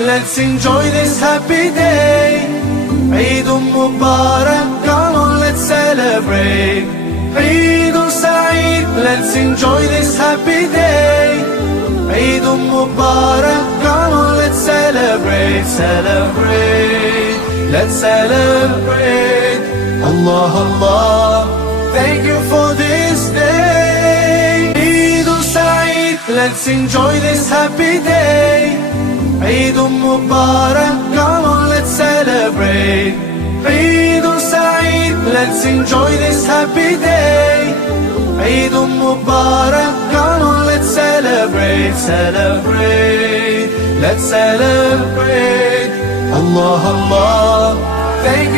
let's enjoy this happy day. Eid Mubarak, come on, let's celebrate. Eid Saeed, let's enjoy this happy day. Eid Mubarak, come on, let's celebrate, celebrate. Let's celebrate. Allah, Allah, thank you for this day. Eid Saeed, let's enjoy this happy day. Eid Mubarak, come on, let's celebrate. Eid Saeed, let's enjoy this happy day. Eid Mubarak, come on, let's celebrate, celebrate. Let's celebrate. Allah, Allah, thank you